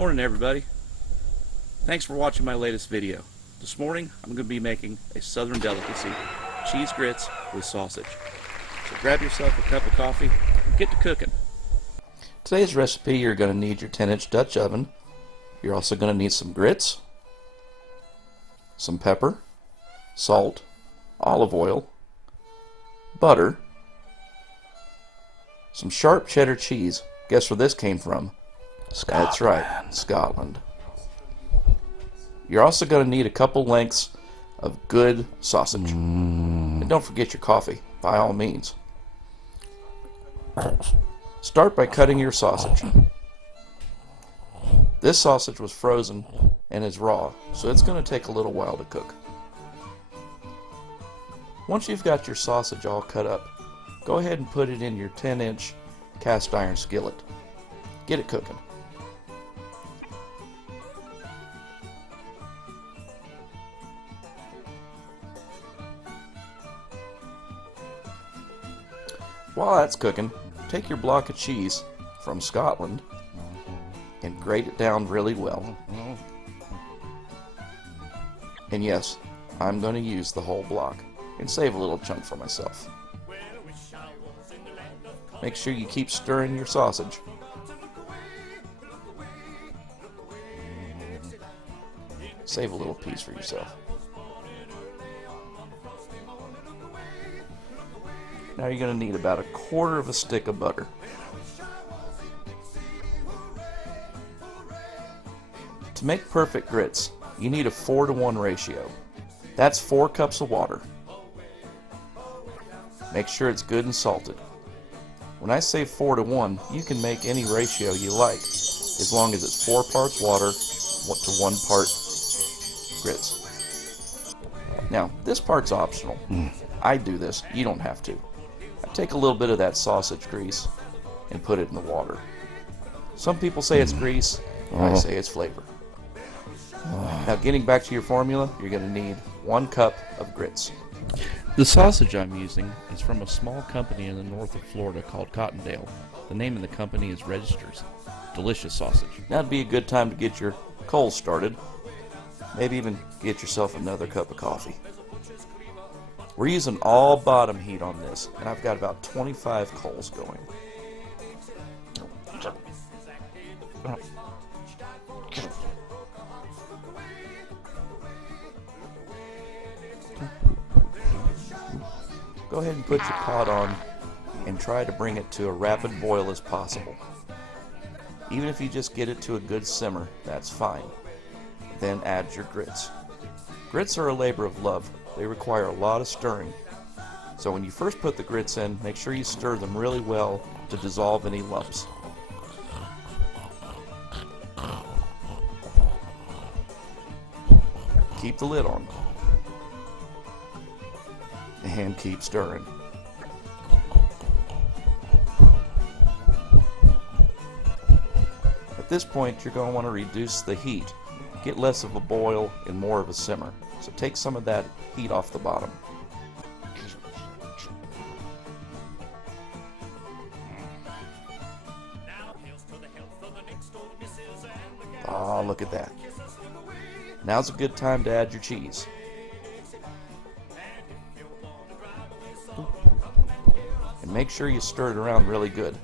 Morning everybody. Thanks for watching my latest video. This morning I'm going to be making a southern delicacy, cheese grits with sausage. So grab yourself a cup of coffee and get to cooking. Today's recipe, you're going to need your 10-inch Dutch oven. You're also going to need some grits, some pepper, salt, olive oil, butter, some sharp cheddar cheese. Guess where this came from? Scotland. That's right, Scotland. You're also going to need a couple lengths of good sausage. And don't forget your coffee, by all means. Start by cutting your sausage. This sausage was frozen and is raw, so it's going to take a little while to cook. Once you've got your sausage all cut up, go ahead and put it in your 10-inch cast iron skillet. Get it cooking. While that's cooking, take your block of cheese from Scotland and grate it down really well. And yes, I'm going to use the whole block and save a little chunk for myself. Make sure you keep stirring your sausage. Save a little piece for yourself. Now you're going to need about 1/4 of a stick of butter. To make perfect grits, you need a 4-to-1 ratio. That's 4 cups of water. Make sure it's good and salted. When I say 4-to-1, you can make any ratio you like, as long as it's 4 parts water to 1 part grits. Now, this part's optional. I do this, you don't have to. I take a little bit of that sausage grease and put it in the water. Some people say it's grease, I say it's flavor. Now getting back to your formula, you're going to need 1 cup of grits. The sausage I'm using is from a small company in the north of Florida called Cottondale. The name of the company is Registers. Delicious sausage. Now would be a good time to get your coals started. Maybe even get yourself another cup of coffee. We're using all bottom heat on this, and I've got about 25 coals going. Go ahead and put your pot on and try to bring it to a rapid boil as possible. Even if you just get it to a good simmer, that's fine. Then add your grits. Grits are a labor of love. They require a lot of stirring. So when you first put the grits in, make sure you stir them really well to dissolve any lumps. Keep the lid on. And keep stirring. At this point, you're going to want to reduce the heat. Get less of a boil and more of a simmer. So take some of that heat off the bottom. Ah, look at that. Now's a good time to add your cheese. And make sure you stir it around really good.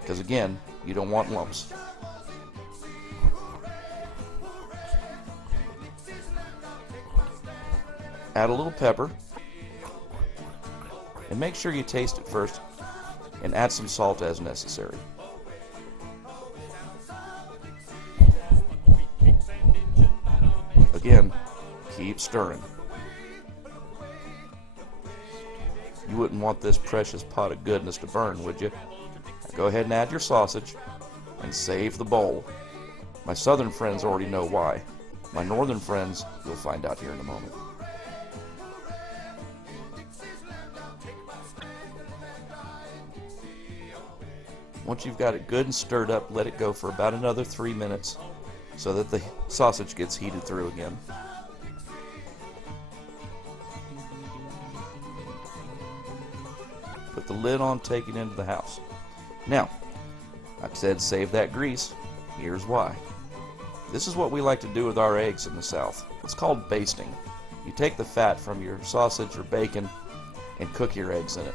Because again, you don't want lumps. Add a little pepper, and make sure you taste it first, and add some salt as necessary. Again, keep stirring. You wouldn't want this precious pot of goodness to burn, would you? Now go ahead and add your sausage, and save the bowl. My southern friends already know why. My northern friends, you'll find out here in a moment. Once you've got it good and stirred up, let it go for about another 3 minutes so that the sausage gets heated through again. Put the lid on, take it into the house. Now, I said save that grease. Here's why. This is what we like to do with our eggs in the South. It's called basting. You take the fat from your sausage or bacon and cook your eggs in it.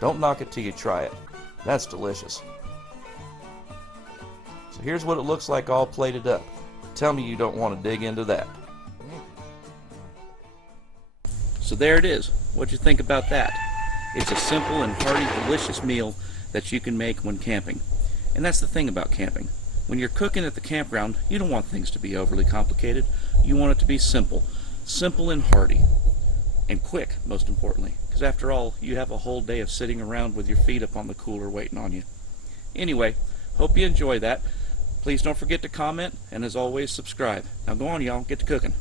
Don't knock it till you try it. That's delicious. So here's what it looks like all plated up. Tell me you don't want to dig into that. So there it is. What'd you think about that? It's a simple and hearty, delicious meal that you can make when camping. And that's the thing about camping. When you're cooking at the campground, you don't want things to be overly complicated. You want it to be simple. Simple and hearty. And quick, most importantly. Because after all, you have a whole day of sitting around with your feet up on the cooler waiting on you. Anyway, hope you enjoy that. Please don't forget to comment, and as always, subscribe. Now go on, y'all. Get to cooking.